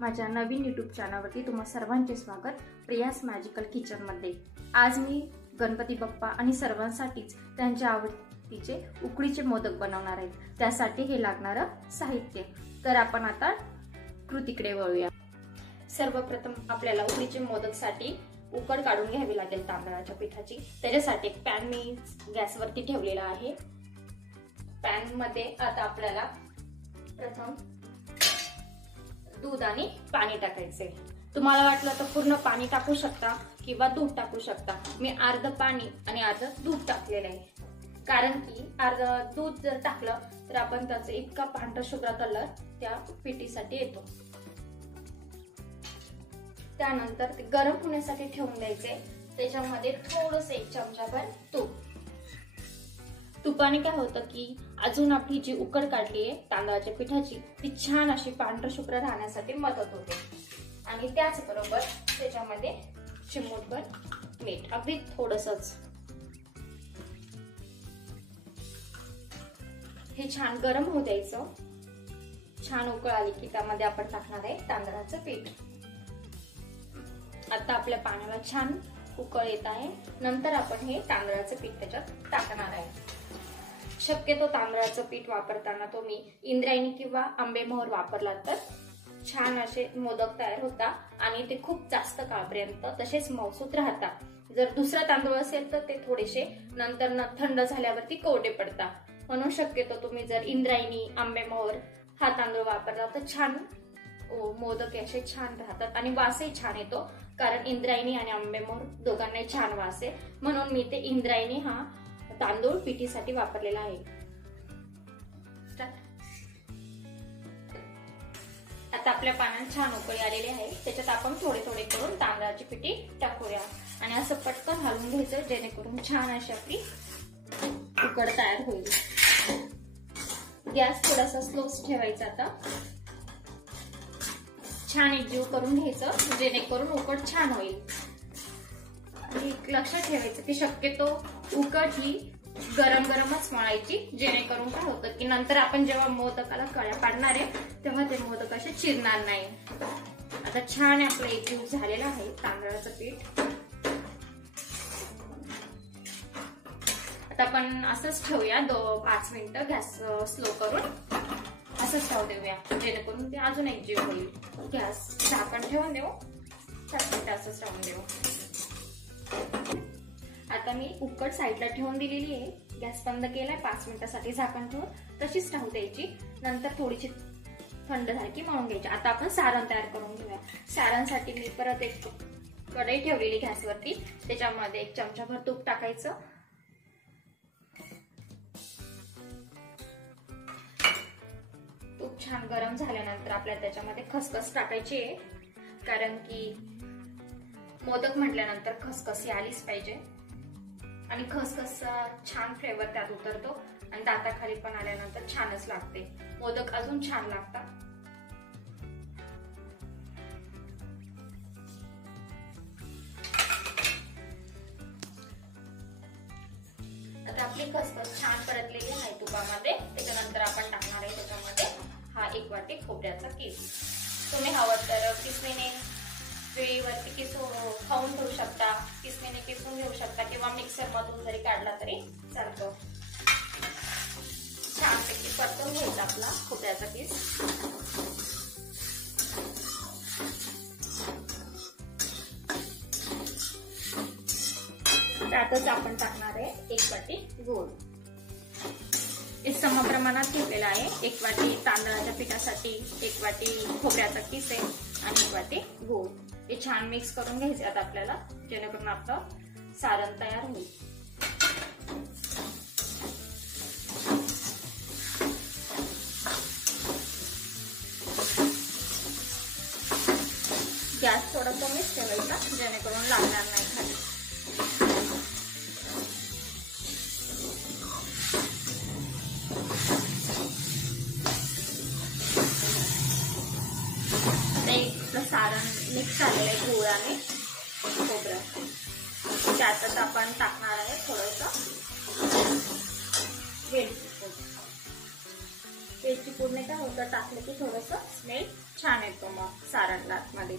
माझ्या नवीन YouTube चॅनलवरती तुम्हा सर्वांचे स्वागत. प्रियास मॅजिकल किचन मध्ये आज मी गणपती बाप्पा आणि सर्वांसाठीच त्यांच्या आवडतीचे उकडीचे मोदक बनवणार आहे. त्यासाठी हे लागणारे साहित्य. तर आपण आता कृतीकडे वळूया. सर्वप्रथम आपल्याला उकडीचे मोदकसाठी उकड काढून घ्यावी लागेल तांदळाच्या पिठाची. त्याच्यासाठी एक पॅन मी गॅसवरती ठेवलेला आहे. पॅन मध्ये आता आपल्याला प्रथम दूध आणि पाणी टाकायचे. तुम्हाला वाटलं तर पूर्ण पाणी टाकू शकता किंवा दूध टाकू शकता. मी अर्ध पाणी आणि अर्ध दूध टाकलेलं आहे. कारण की अर्ध दूध जर टाकलं तर आपण त्याचा इतका पांढरा शुभ्र कलर त्या पिठीसाठी येतो. त्यानंतर ते गरम होण्यासाठी ठेवून द्यायचे. त्याच्यामध्ये थोडस 1 चमचाभर तूप. तुपाने काय होतं की अजून आपली जी उकड काढली आहे तांदळाच्या पिठाची ती छान अशी पांढर शुभ्र राहण्यासाठी मदत होते. आणि त्याचबरोबर त्याच्यामध्ये चिमूटभर मीठ, अगदी थोडंसंच. हे छान गरम होऊ द्यायचं. छान उकळ आली की त्यामध्ये आपण टाकणार आहे तांदळाचं पीठ. आता आपल्या पाण्याला छान उकळ येत आहे. नंतर आपण हे तांदळाचं पीठ त्याच्यात टाकणार आहे. शक्यतो तांदळाचं पीठ वापरताना तुम्ही इंद्रायणी किंवा आंबेमोहर वापरलात तर छान असे मोदक तयार होतात आणि ते खूप जास्त काळपर्यंत तसेच मऊसूत राहतात. जर दुसरा तांदूळ असेल तर ते थोडेसे नंतर थंड झाल्यावरती कोरडे पडतात. म्हणून शक्यतो तुम्ही जर इंद्रायणी आंबेमोहर हा तांदूळ वापरला तर छान मोदक असे छान राहतात आणि वासही छान येतो. कारण इंद्रायणी आणि आंबेमोहर दोघांनाही छान वास आहे. म्हणून मी ते इंद्रायणी हा तांदूळ पिठीसाठी वापरलेला आहे. आता आपल्या पाण्यात छान उकळी आलेली आहे. त्याच्यात आपण थोडे थोडे करून तांदळाची पिठी टाकूया आणि असं पटकन हलवून घ्यायचं जेणेकरून छान अशी आपली उकड तयार होईल. गॅस थोडासा स्लोच ठेवायचा. आता छान एकजीव करून घ्यायचं जेणेकरून उकड छान होईल. आणि लक्षात ठेवायचं की शक्यतो उकड ही गरम गरमच मळायची जेणेकरून काय होतं की नंतर आपण जेव्हा मोदकाला कळ्या पाडणार आहे तेव्हा ते मोदक असे चिरणार नाही. आता छान आपलं एकजीव झालेलं आहे तांदळाचं पीठ. आता आपण असंच ठेवूया 5 मिनिटं. गॅस स्लो करून असंच ठेवू देऊया जेणेकरून ते अजून एकजीव होईल. गॅस झाकण ठेवून देऊ. 5 मिनिटं असंच राहून देऊ. आता मी उकड साईडला ठेवून दिलेली आहे. गॅस बंद केलाय. 5 मिनिटासाठी झाकण ठेवून तशीच राहू द्यायची. नंतर थोडीशी थंड झाली की मळून घ्यायची. आता आपण सारण तयार करून घेऊया. सारणसाठी मी परत एक कढई ठेवलेली गॅसवरती. त्याच्यामध्ये 1 चमचाभर तूप टाकायचं. तूप छान गरम झाल्यानंतर आपल्याला त्याच्यामध्ये खसखस टाकायची आहे. कारण की मोदक म्हटल्यानंतर खसखस आलीच पाहिजे आणि खसखसचा छान फ्लेवर त्यात उतरतो आणि दाताखाली पण आल्यानंतर छानच लागते. मोदक अजून छान लागतात. आता आपली खसखस छान परतलेली आहे तुपामध्ये. त्याच्यानंतर आपण टाकणार आहे त्याच्यामध्ये हा 1 वाटी खोबऱ्याचा किस. तुम्ही हवं तर किसणीने वेळीवरती खाऊन ठेवू शकता, किसणीने किसून घेऊ शकता किंवा मिक्सर मधून जरी काढला तरी चालतो. छानपैकी परतून घ्यायचा आपला खोबऱ्याचा किस. त्यातच आपण टाकणार आहे 1 वाटी गूळ. हे समप्रमाणात घेतलेला आहे. 1 वाटी तांदळाच्या पिठासाठी 1 वाटी खोबऱ्याचा किस आहे आणि 1 वाटी गूळ. हे छान मिक्स करून घ्यायचे आता आपल्याला जेणेकरून आपलं सारण तयार होईल. गॅस थोडा कमीच ठेवायचा जेणेकरून लागणार नाही खाली. सारण मिक्स झालेलं आहे गूळ आणि खोबरं. त्यातच आपण टाकणार आहे थोडंसं वेलची पूड. वेलची पूड काय होतं टाकलं की थोडंसं स्मेल छान येतो मग सारणला आतमध्ये.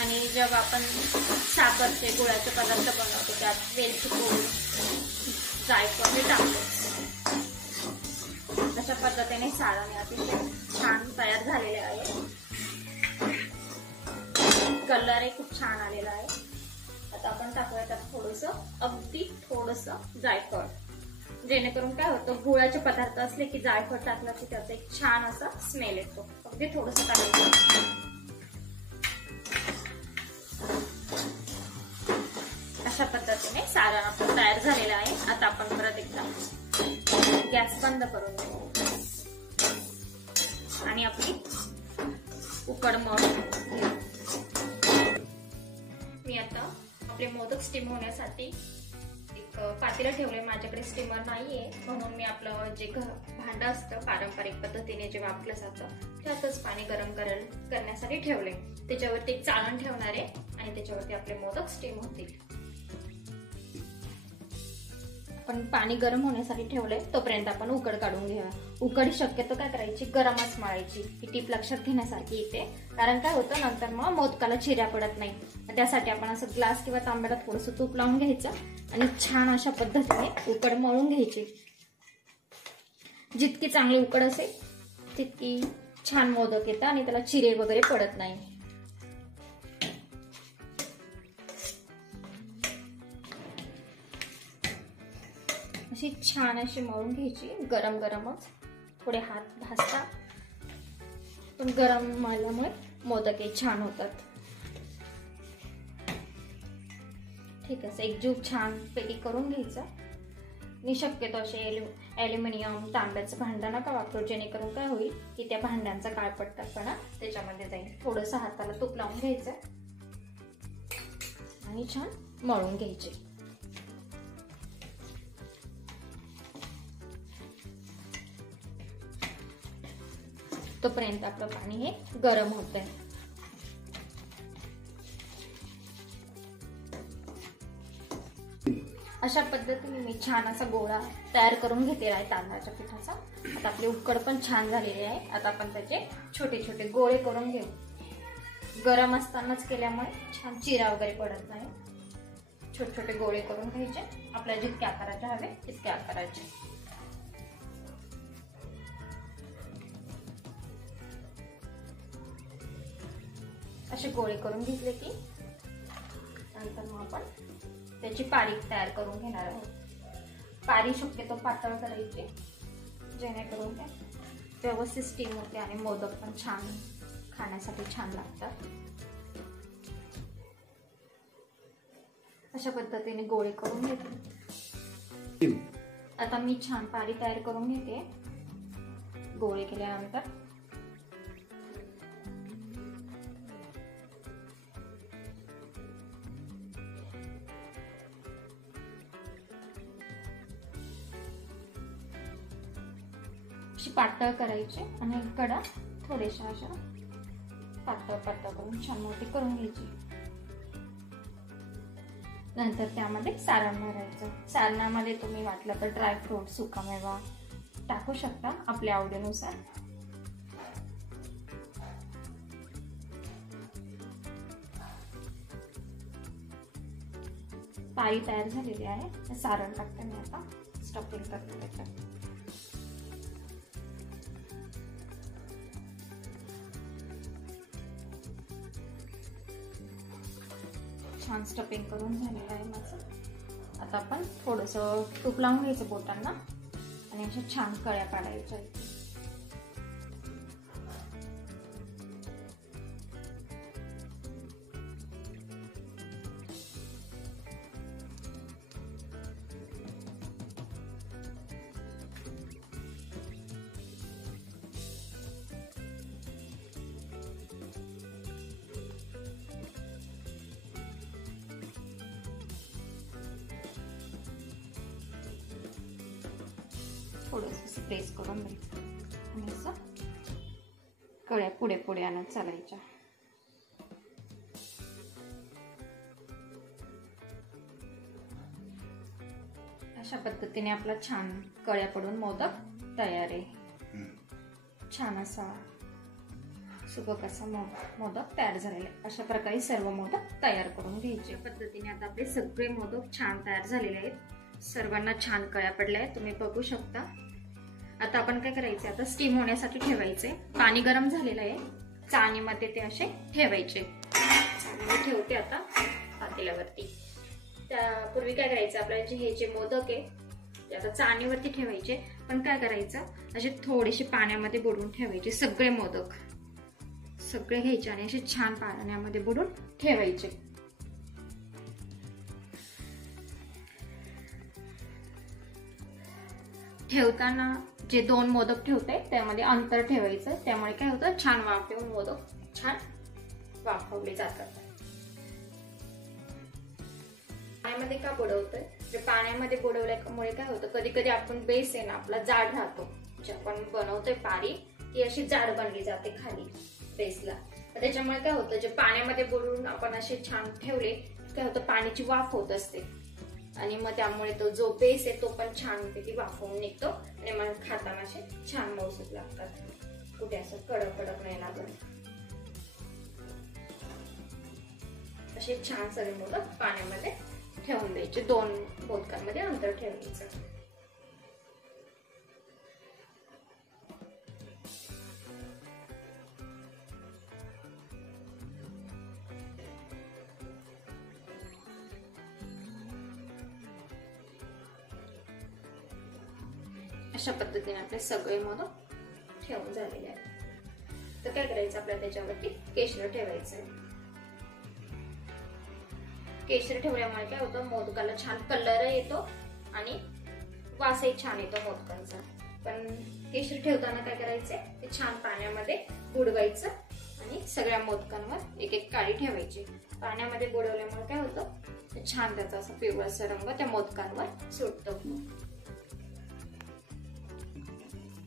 आणि जेव्हा आपण साखरचे गुळाचे पदार्थ बनवतो त्यात वेलची पूड जायफळ हे टाकतो. अशा पद्धतीने सारण अतिशय छान तयार झालेले आहे. कलरही खूप छान आलेला आहे. आता आपण टाकूया त्यात अगदी थोडंसं जायफळ, जेणेकरून काय होतं गुळाचे पदार्थ असले की जायफळ टाकला की त्याचा एक छान असा स्मेल येतो. अगदी थोडंसं टाकायचं. अशा पद्धतीने सारण आपलं तयार झालेलं आहे. आता आपण परत एकदा गॅस बंद करून घेऊ आणि आपली उकड मळून घेऊ. मी आता आपले मोदक स्टीम होण्यासाठी एक पातेलं ठेवलंय. माझ्याकडे स्टीमर नाहीये म्हणून मी आपलं जे भांडं असतं पारंपरिक पद्धतीने जे वापरलं जातं त्यातच पाणी गरम करण्यासाठी ठेवलंय. त्याच्यावरती एक चाळण ठेवणार आहे आणि त्याच्यावरती आपले मोदक स्टीम होतील. आपण पाणी गरम होण्यासाठी ठेवलंय तोपर्यंत आपण उकड काढून घेऊया. उकड शक्यतो काय करायची गरमच मळायची. ही टीप लक्षात घेण्यासारखी येते, कारण काय होतं नंतर मग मोदकाला चिऱ्या पडत नाही. त्यासाठी आपण असं ग्लास किंवा तांब्याला थोडंसं तूप लावून घ्यायचं आणि छान अशा पद्धतीने उकड मळून घ्यायची. जितकी चांगली उकड असेल तितकी छान मोदक येतात आणि त्याला चिरे वगैरे पडत नाही. अशी छान अशी मळून घ्यायची. गरम गरमच थोडे हात भाजतात, पण गरम मळल्यामुळे मोदक छान होतात. ठीक आहे, एकजीव छान पैकी करून घ्यायचा. मी शक्यतो असे ॲल्युमिनियम तांब्याचं भांडं नका वापरू, जेणेकरून काय होईल की त्या भांड्यांचा काळपटपणा त्याच्यामध्ये जाईल. थोडंसं हाताला तूप लावून घ्यायचं आणि छान मळून घ्यायचे. तोपर्यंत आपलं पाणी हे गरम होत आहे. अशा पद्धतीने मी छान असा गोळा तयार करून घेतलेला आहे तांदळाच्या पिठाचा. आता आपली उकड पण छान झालेली आहे. आता आपण त्याचे छोटे छोटे गोळे करून घेऊ. गरम असतानाच केल्यामुळे छान चिरा वगैरे पडत नाही. छोटे छोटे गोळे करून घ्यायचे. आपल्याला जितके आकाराचे हवे तितके आकाराचे. असे गोळे करून घेतले की नंतर मग आपण त्याची पारी तयार करून घेणार आहोत. पारी शक्यतो पातळ करायची, जेणेकरून ते व्यवस्थित स्टीम होते आणि मोदक पण छान खाण्यासाठी छान लागतात. अशा पद्धतीने गोळे करून घेते. आता मी छान पारी तयार करून घेते. गोळे केल्यानंतर पातळ करायचे आणि कडा थोडेशा अशा पातळ पातळ करून छान मोठी करून घ्यायची. नंतर त्यामध्ये सारण भरायचं. सारणामध्ये तुम्ही वाटलं तर ड्रायफ्रूट सुकामेवा टाकू शकता आपल्या आवडीनुसार. पारी तयार झालेली आहे. सारण टाकते मी आता. स्टफिंग करते त्याच्यात. छान स्टफिंग करून झालेलं आहे माझं. आता आपण थोडंसं तूप लावून घ्यायचं बोटांना आणि अशा छान कळ्या काढायच्या. थोडंसं प्रेस करून द्यायचं आणि असं कळ्या पुढे पुढे आणत चालायच्या. अशा पद्धतीने आपला छान कळ्या पडून मोदक तयार आहे. छान असा सुबक असा मोदक तयार झालेला आहे. अशा प्रकारे सर्व मोदक तयार करून घ्यायचे. पद्धतीने आता आपले सगळे मोदक छान तयार झालेले आहेत. सर्वांना छान कळ्या पडल्या आहेत, तुम्ही बघू शकता. आता आपण काय करायचं, आता स्टीम होण्यासाठी ठेवायचे. पाणी गरम झालेलं आहे, चाळणीमध्ये ते असे ठेवायचे. चाळणी ठेवते आता पातेल्यावरती. त्यापूर्वी काय करायचं, आपल्याला हे जे मोदक आहे ते आता चाळणीवरती ठेवायचे. पण काय करायचं, असे थोडेसे पाण्यामध्ये बुडवून ठेवायचे. सगळे मोदक सगळे घ्यायचे आणि असे छान पाण्यामध्ये बुडवून ठेवायचे. ठेवताना जे 2 मोदक ठेवते त्यामध्ये अंतर ठेवायचं. त्यामुळे काय होतं, छान वाफ येऊन मोदक छान वाफवले जातात. पाण्यामध्ये का बुडवतोय, जे पाण्यामध्ये बुडवल्यामुळे काय होतं, कधी कधी आपण बेस आहे ना आपला जाड राहतो. जे आपण बनवतोय पारी ती अशी जाड बनली जाते खाली बेसला. त्याच्यामुळे काय होतं, जे पाण्यामध्ये बुडवून आपण असे छान ठेवले काय होतं, पाण्याची वाफ होत असते आणि मग त्यामुळे तो जो बेस आहे तो पण छानपैकी वाफवून निघतो आणि मग खाताना असे छान मऊसूत लागतात. कुठे असं कडक कडक नाही लागत. असे छान सगळे मोदक पाण्यामध्ये ठेवून द्यायचे. 2 मोदकांमध्ये अंतर ठेवायचं. अशा पद्धतीने आपले सगळे मोदक ठेवून झालेले आहेत. तर काय करायचं, आपल्याला त्याच्यावरती केशर ठेवायचं आहे. केशर ठेवल्यामुळे काय होतं, मोदकाला छान कलर येतो आणि वासही छान येतो मोदकांचा. पण केशर ठेवताना काय करायचंय, ते छान पाण्यामध्ये बुडवायचं आणि सगळ्या मोदकांवर एक एक काडी ठेवायची. पाण्यामध्ये बुडवल्यामुळे काय होतं, छान त्याचा असा पिवळसर रंग त्या मोदकांवर सुटतो.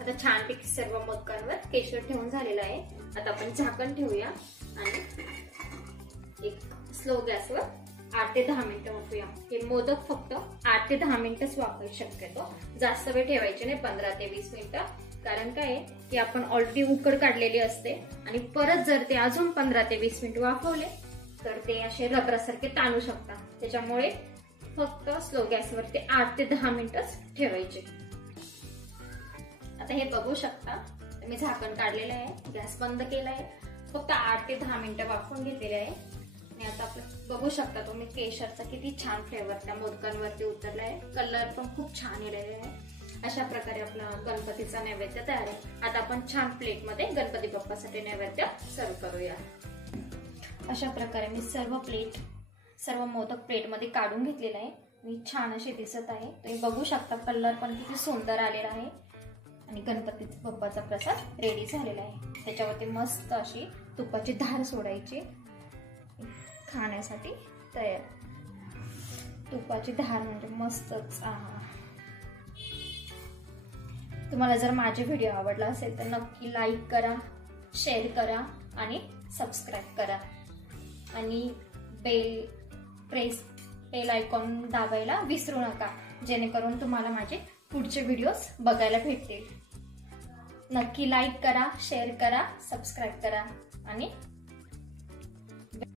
आता छानपैकी सर्व मोदकांवर केशर ठेवून झालेला आहे. आता आपण झाकण ठेवूया आणि एक स्लो गॅसवर 8 ते 10 मिनिटं वाफूया. हे मोदक फक्त 8 ते 10 मिनिटच वाफवायचे शक्यतो. जास्त वेळ ठेवायचे नाही, 15 ते 20 मिनिटं. कारण काय आहे की आपण ऑलरेडी उकड काढलेली असते आणि परत जर ते अजून 15 ते 20 मिनिट वाफवले तर ते असे रबरासारखे ताणू शकतात. त्याच्यामुळे फक्त स्लो गॅसवर ते 8 ते 10 मिनिटच ठेवायचे. आता हे बघू शकता, मी झाकण काढलेलं आहे, गॅस बंद केला आहे. फक्त 8 ते 10 मिनिटं वाफवून घेतलेले आहे. आणि आता आपण बघू शकता तुम्ही केशरचा किती छान फ्लेवर त्या मोदकांवरती उतरला आहे. कलर पण खूप छान आलेला आहे. अशा प्रकारे आपला गणपतीचा नैवेद्य तयार आहे. आता आपण छान प्लेटमध्ये गणपती बाप्पासाठी नैवेद्य सर्व करूया. अशा प्रकारे मी सर्व मोदक प्लेटमध्ये काढून घेतलेला आहे. मी छान असे दिसत आहे. तुम्ही बघू शकता कलर पण किती सुंदर आलेला आहे आणि गणपती बाप्पाचा प्रसाद रेडी झालेला आहे. त्याच्यावरती मस्त अशी तुपाची धार सोडायची, खाण्यासाठी तयार. तुपाची धार म्हणजे मस्तच. तुम्हाला जर माझे व्हिडिओ आवडला असेल तर नक्की लाईक करा, शेअर करा आणि सबस्क्राईब करा आणि बेल आयकॉन दाबायला विसरू नका, जेणेकरून तुम्हाला माझे पुढचे व्हिडिओज बघायला भेटतील. नक्की लाईक करा, शेअर करा, सबस्क्राईब करा आणि